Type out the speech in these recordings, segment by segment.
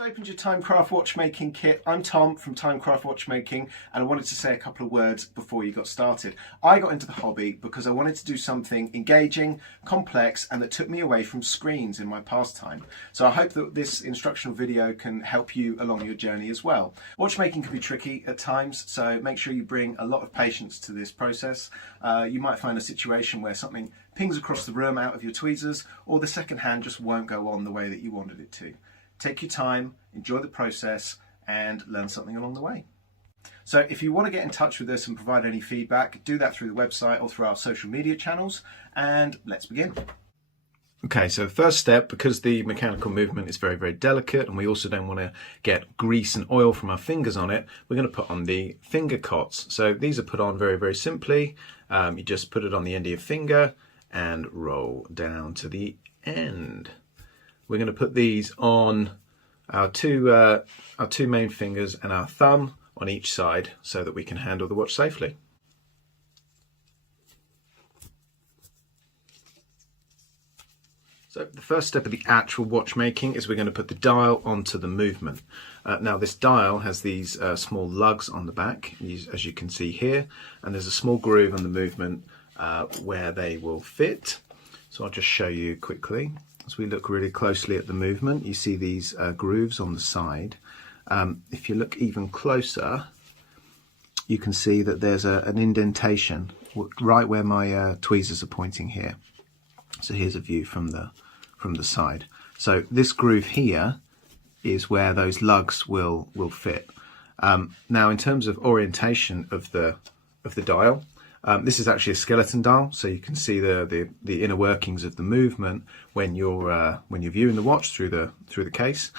just opened your Timecraft watchmaking kit. I'm Tom from Timecraft Watchmaking, and I wanted to say a couple of words before you got started. I got into the hobby because I wanted to do something engaging, complex, and that took me away from screens in my pastime. So I hope that this instructional video can help you along your journey as well. Watchmaking can be tricky at times, so make sure you bring a lot of patience to this process. You might find a situation where something pings across the room out of your tweezers, or the second hand just won't go on the way that you wanted it to. Take your time, enjoy the process, and learn something along the way. So if you want to get in touch with us and provide any feedback, do that through the website or through our social media channels, and let's begin. Okay, so the first step, because the mechanical movement is very, very delicate and we also don't want to get grease and oil from our fingers on it, we're going to put on the finger cots. So these are put on very, very simply. You just put it on the end of your finger and roll down to the end. We're going to put these on our two main fingers and our thumb on each side so that we can handle the watch safely. So the first step of the actual watchmaking is we're going to put the dial onto the movement. Now this dial has these small lugs on the back, as you can see here, and there's a small groove on the movement where they will fit. So I'll just show you quickly. As we look really closely at the movement, you see these grooves on the side. If you look even closer, you can see that there's an indentation right where my tweezers are pointing here. So here's a view from the side. So this groove here is where those lugs will fit. Now, in terms of orientation of the dial, this is actually a skeleton dial, so you can see the inner workings of the movement when you're viewing the watch through the case.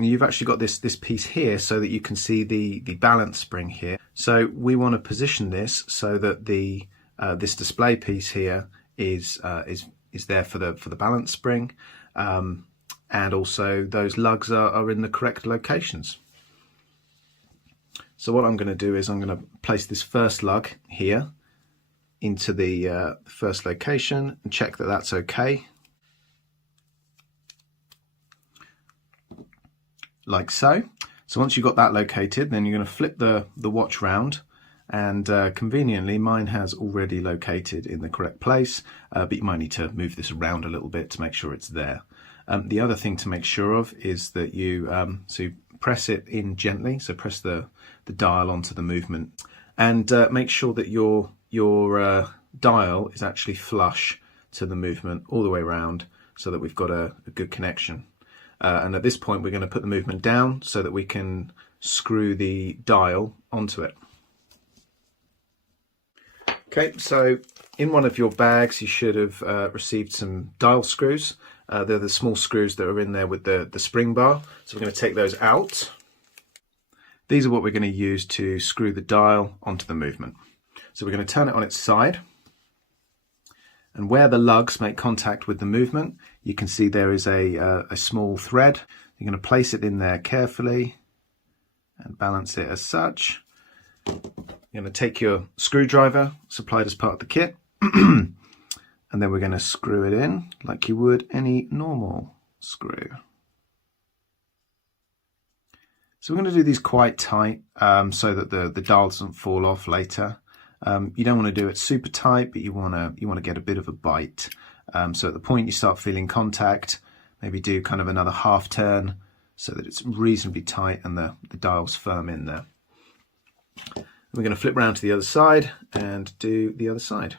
You've actually got this piece here so that you can see the balance spring here. So we want to position this so that this display piece here is there for the balance spring, and also those lugs are in the correct locations. So what I'm going to do is I'm going to place this first lug here into the first location and check that that's okay. Like so. So once you've got that located, then you're going to flip the watch round, and conveniently mine has already located in the correct place, but you might need to move this around a little bit to make sure it's there. The other thing to make sure of is that you press it in gently, so press the dial onto the movement, and make sure that your dial is actually flush to the movement all the way around so that we've got a good connection. And at this point we're going to put the movement down so that we can screw the dial onto it. Okay, so in one of your bags you should have received some dial screws. They're the small screws that are in there with the spring bar. So we're going to take those out. These are what we're going to use to screw the dial onto the movement. So we're going to turn it on its side. And where the lugs make contact with the movement, you can see there is a small thread. You're going to place it in there carefully and balance it as such. You're going to take your screwdriver supplied as part of the kit, and then we're going to screw it in like you would any normal screw. So we're going to do these quite tight so that the dial doesn't fall off later. You don't want to do it super tight, but you want to get a bit of a bite. So at the point you start feeling contact, maybe do kind of another half turn so that it's reasonably tight and the dial's firm in there. We're going to flip round to the other side and do the other side.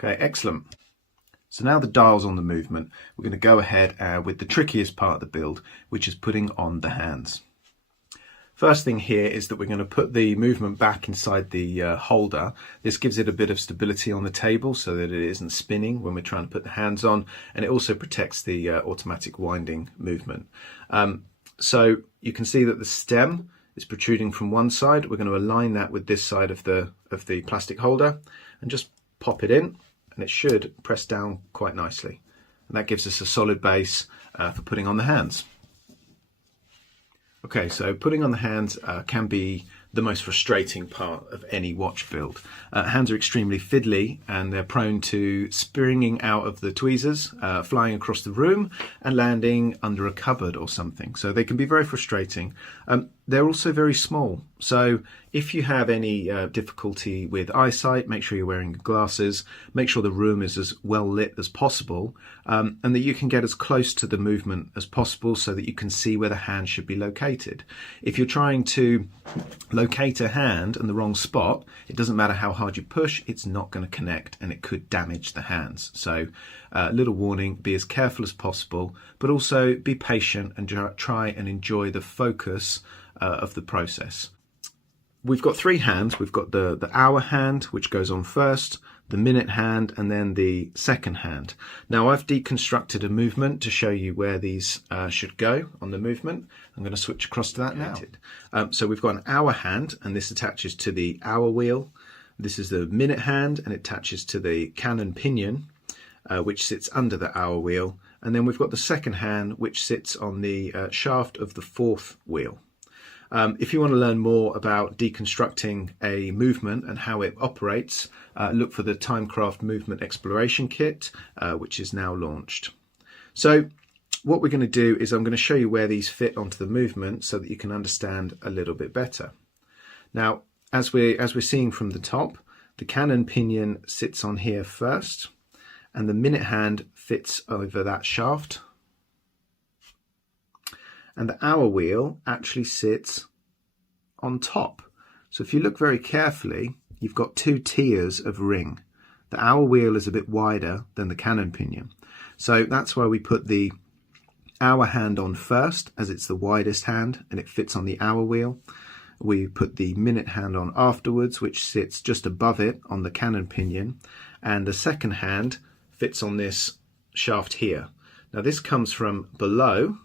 Okay, excellent. So now the dial's on the movement, we're going to go ahead with the trickiest part of the build, which is putting on the hands. First thing here is that we're going to put the movement back inside the holder. This gives it a bit of stability on the table so that it isn't spinning when we're trying to put the hands on, and it also protects the automatic winding movement. So you can see that the stem is protruding from one side. We're going to align that with this side of the plastic holder and just pop it in, and it should press down quite nicely. and that gives us a solid base for putting on the hands. Okay, so putting on the hands can be the most frustrating part of any watch build. Hands are extremely fiddly and they're prone to springing out of the tweezers, flying across the room and landing under a cupboard or something. So they can be very frustrating. They're also very small. So if you have any difficulty with eyesight, make sure you're wearing glasses, make sure the room is as well lit as possible, and that you can get as close to the movement as possible so that you can see where the hand should be located. If you're trying to locate a hand in the wrong spot, it doesn't matter how hard you push, it's not going to connect and it could damage the hands. So little warning, be as careful as possible, but also be patient and try and enjoy the focus of the process. We've got three hands. We've got the hour hand, which goes on first, the minute hand, and then the second hand. Now I've deconstructed a movement to show you where these should go on the movement. I'm going to switch across to that now. So we've got an hour hand, and this attaches to the hour wheel. This is the minute hand, and it attaches to the cannon pinion, which sits under the hour wheel. And then we've got the second hand, which sits on the shaft of the fourth wheel. If you want to learn more about deconstructing a movement and how it operates, look for the Timecraft Movement Exploration Kit, which is now launched. So what we're going to do is I'm going to show you where these fit onto the movement so that you can understand a little bit better. Now, as we're seeing from the top, the cannon pinion sits on here first, and the minute hand fits over that shaft. And the hour wheel actually sits on top. So if you look very carefully, you've got two tiers of ring. The hour wheel is a bit wider than the cannon pinion. So that's why we put the hour hand on first, as it's the widest hand and it fits on the hour wheel. We put the minute hand on afterwards, which sits just above it on the cannon pinion. And the second hand fits on this shaft here. Now this comes from below.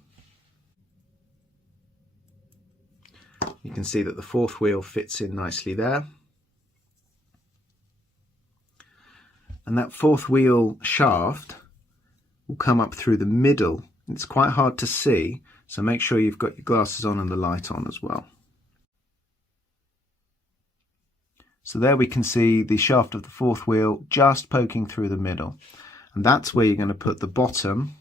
You can see that the fourth wheel fits in nicely there. And that fourth wheel shaft will come up through the middle. It's quite hard to see, so make sure you've got your glasses on and the light on as well. So there we can see the shaft of the fourth wheel just poking through the middle. And that's where you're going to put the bottom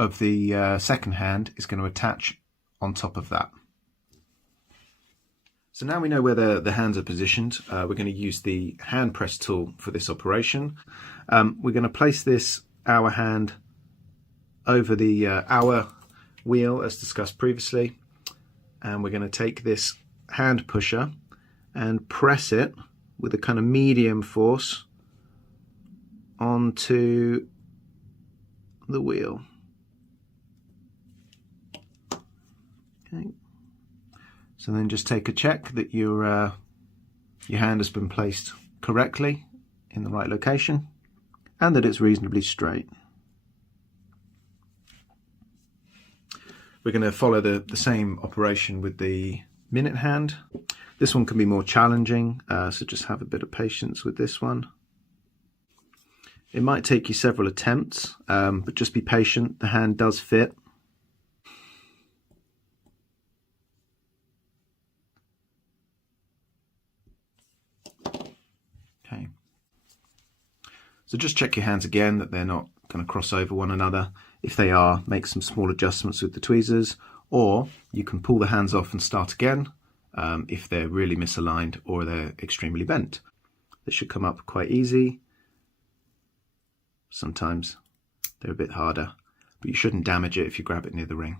of the second hand is going to attach on top of that. So now we know where the hands are positioned. We're going to use the hand press tool for this operation. We're going to place this hour hand over the hour wheel as discussed previously, and we're going to take this hand pusher and press it with a kind of medium force onto the wheel. Okay. So then just take a check that your hand has been placed correctly in the right location and that it's reasonably straight. We're going to follow the same operation with the minute hand. This one can be more challenging, so just have a bit of patience with this one. It might take you several attempts, but just be patient. The hand does fit. Okay. So just check your hands again that they're not going to cross over one another. If they are, make some small adjustments with the tweezers, or you can pull the hands off and start again if they're really misaligned or they're extremely bent. This should come up quite easy. Sometimes they're a bit harder, but you shouldn't damage it if you grab it near the ring.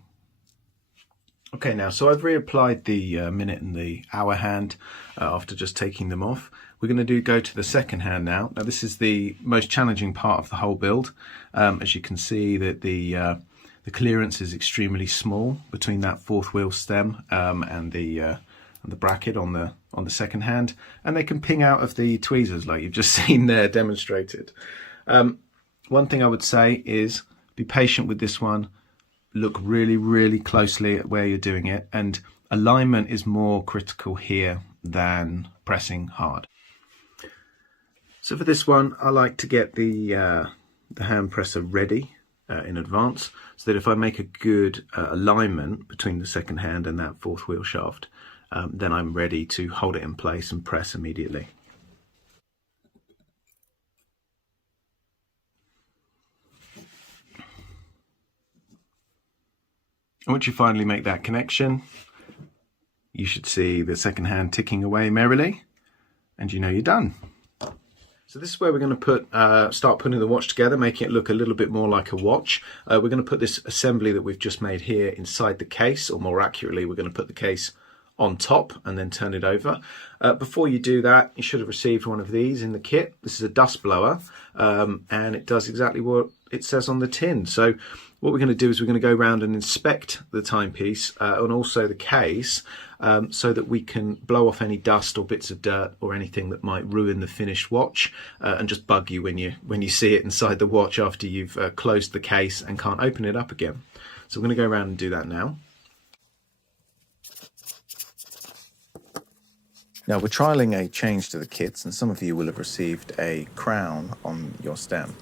Okay, now, so I've reapplied the minute and the hour hand after just taking them off. We're going to go to the second hand now. Now, this is the most challenging part of the whole build. As you can see, that the clearance is extremely small between that fourth wheel stem and the bracket on the second hand, and they can ping out of the tweezers like you've just seen there demonstrated. One thing I would say is be patient with this one. Look really, really closely at where you're doing it, and alignment is more critical here than pressing hard. So for this one, I like to get the the hand presser ready in advance, so that if I make a good alignment between the second hand and that fourth wheel shaft, then I'm ready to hold it in place and press immediately. Once you finally make that connection, you should see the second hand ticking away merrily, and you know you're done. So this is where we're going to start putting the watch together, making it look a little bit more like a watch. We're going to put this assembly that we've just made here inside the case, or more accurately, we're going to put the case on top and then turn it over. Before you do that, you should have received one of these in the kit. This is a dust blower, and it does exactly what it says on the tin. So what we're going to do is we're going to go around and inspect the timepiece and also the case, so that we can blow off any dust or bits of dirt or anything that might ruin the finished watch and just bug you when you see it inside the watch after you've closed the case and can't open it up again. So we're going to go around and do that now. Now we're trialling a change to the kits, and some of you will have received a crown on your stem.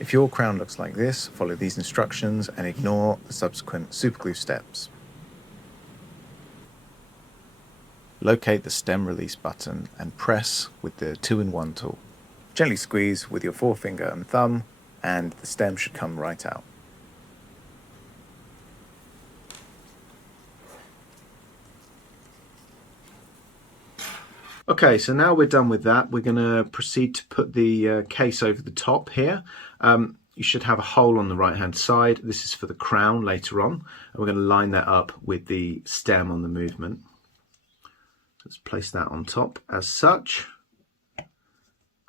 If your crown looks like this, follow these instructions and ignore the subsequent superglue steps. Locate the stem release button and press with the 2-in-1 tool. Gently squeeze with your forefinger and thumb, and the stem should come right out. Okay, so now we're done with that. We're going to proceed to put the case over the top here. You should have a hole on the right hand side. This is for the crown later on, and we're going to line that up with the stem on the movement. Let's place that on top as such.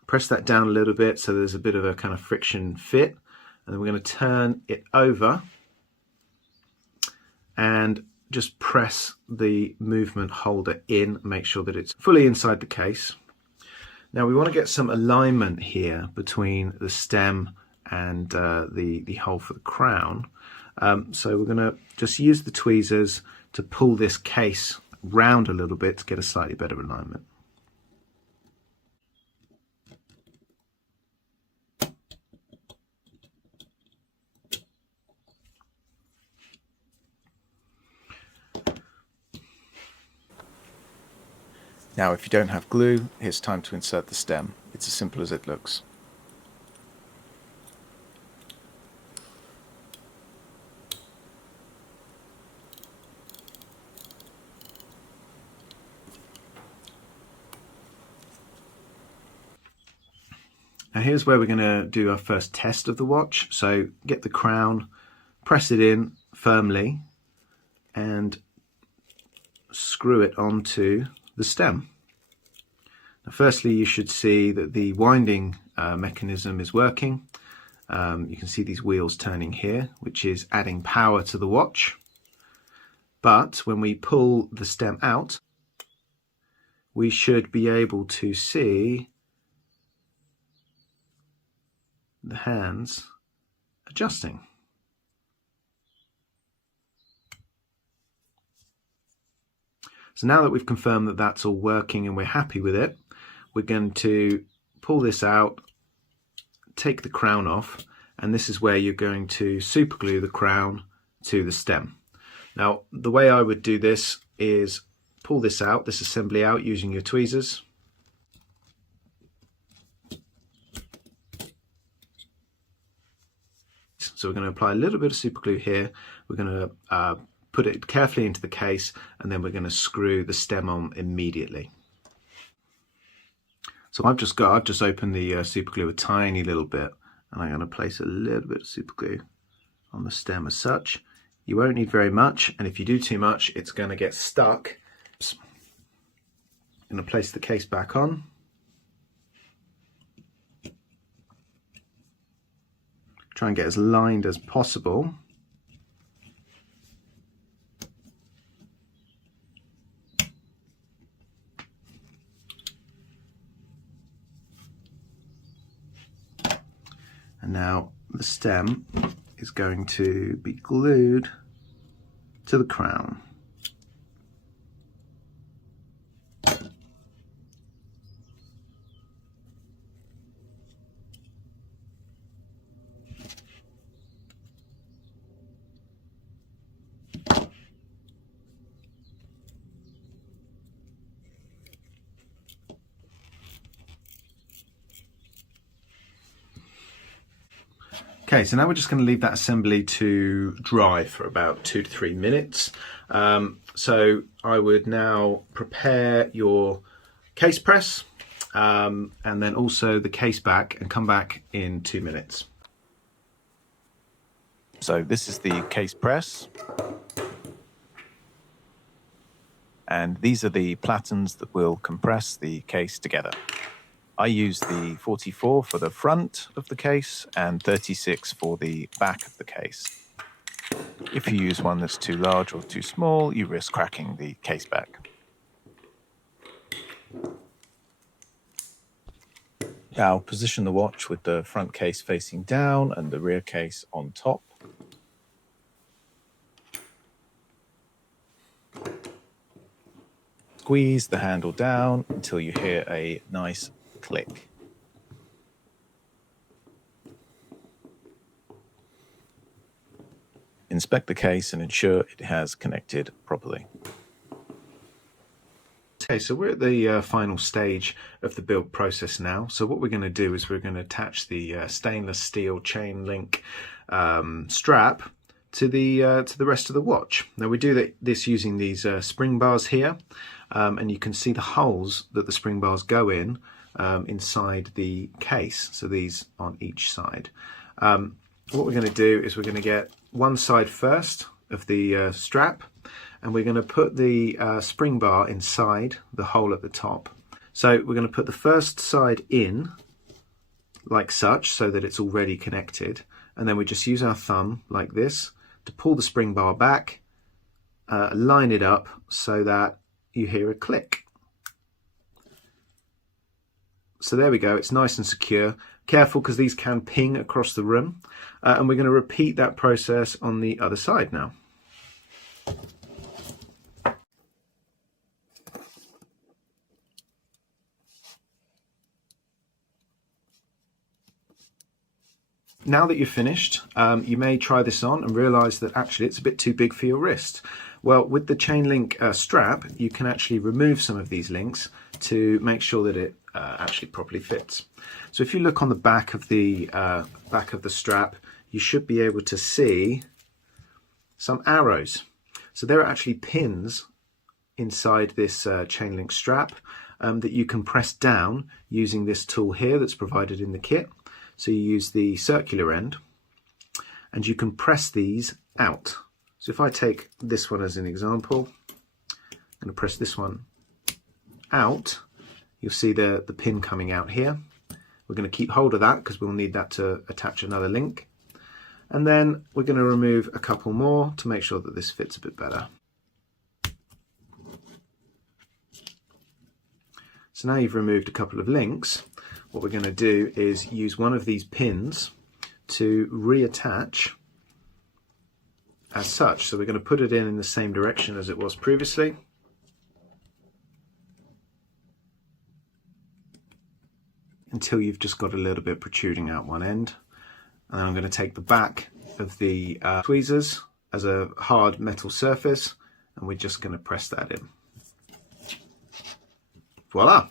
Press that down a little bit so there's a bit of a kind of friction fit, and then we're going to turn it over and just press the movement holder in, make sure that it's fully inside the case. Now we want to get some alignment here between the stem and the hole for the crown. So we're going to just use the tweezers to pull this case round a little bit to get a slightly better alignment. Now if you don't have glue, it's time to insert the stem. It's as simple as it looks. Now here's where we're going to do our first test of the watch. So get the crown, press it in firmly and screw it onto the stem. Now firstly, you should see that the winding mechanism is working. You can see these wheels turning here, which is adding power to the watch. But when we pull the stem out, we should be able to see the hands adjusting. So now that we've confirmed that that's all working and we're happy with it, we're going to pull this out, take the crown off, and this is where you're going to super glue the crown to the stem. Now the way I would do this is pull this out, this assembly out, using your tweezers. So we're going to apply a little bit of super glue here. We're going to put it carefully into the case, and then we're going to screw the stem on immediately. So I've just opened the super glue a tiny little bit, and I'm going to place a little bit of super glue on the stem as such. You won't need very much, and if you do too much, it's going to get stuck. I'm going to place the case back on. Try and get as lined as possible. And now the stem is going to be glued to the crown. Okay, so now we're just going to leave that assembly to dry for about 2 to 3 minutes. So I would now prepare your case press and then also the case back, and come back in 2 minutes. So this is the case press. And these are the platens that will compress the case together. I use the 44 for the front of the case and 36 for the back of the case. If you use one that's too large or too small, you risk cracking the case back. Now position the watch with the front case facing down and the rear case on top. Squeeze the handle down until you hear a nice click. Inspect the case and ensure it has connected properly. Okay, so we're at the final stage of the build process now. So what we're going to do is we're going to attach the stainless steel chain link strap to the rest of the watch. Now we do this using these spring bars here, and you can see the holes that the spring bars go in inside the case. So these on each side. What we're going to do is we're going to get one side first of the strap, and we're going to put the spring bar inside the hole at the top. So we're going to put the first side in like such, so that it's already connected, and then we just use our thumb like this to pull the spring bar back, line it up so that you hear a click. So there we go, it's nice and secure. Careful, because these can ping across the room, and we're going to repeat that process on the other side now. Now that you're finished, you may try this on and realise that actually it's a bit too big for your wrist. Well, with the chain link strap, you can actually remove some of these links to make sure that it actually properly fits. So if you look on the back of the strap, you should be able to see some arrows. So there are actually pins inside this chain link strap that you can press down using this tool here that's provided in the kit. So you use the circular end and you can press these out. So if I take this one as an example, I'm going to press this one out. You'll see the pin coming out here. We're going to keep hold of that because we'll need that to attach another link. And then we're going to remove a couple more to make sure that this fits a bit better. So now you've removed a couple of links. What we're going to do is use one of these pins to reattach as such. So we're going to put it in the same direction as it was previously. Until you've just got a little bit protruding out one end. And then I'm going to take the back of the tweezers as a hard metal surface, and we're just going to press that in. Voila!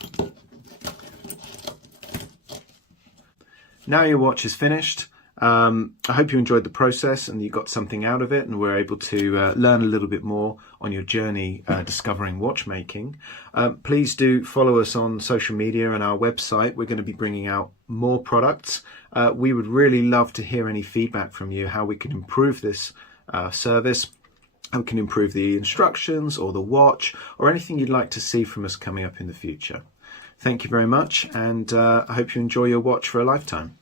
Now your watch is finished. I hope you enjoyed the process and you got something out of it and were able to learn a little bit more on your journey discovering watchmaking. Please do follow us on social media and our website. We're going to be bringing out more products. We would really love to hear any feedback from you, how we can improve this service, how we can improve the instructions or the watch, or anything you'd like to see from us coming up in the future. Thank you very much, and I hope you enjoy your watch for a lifetime.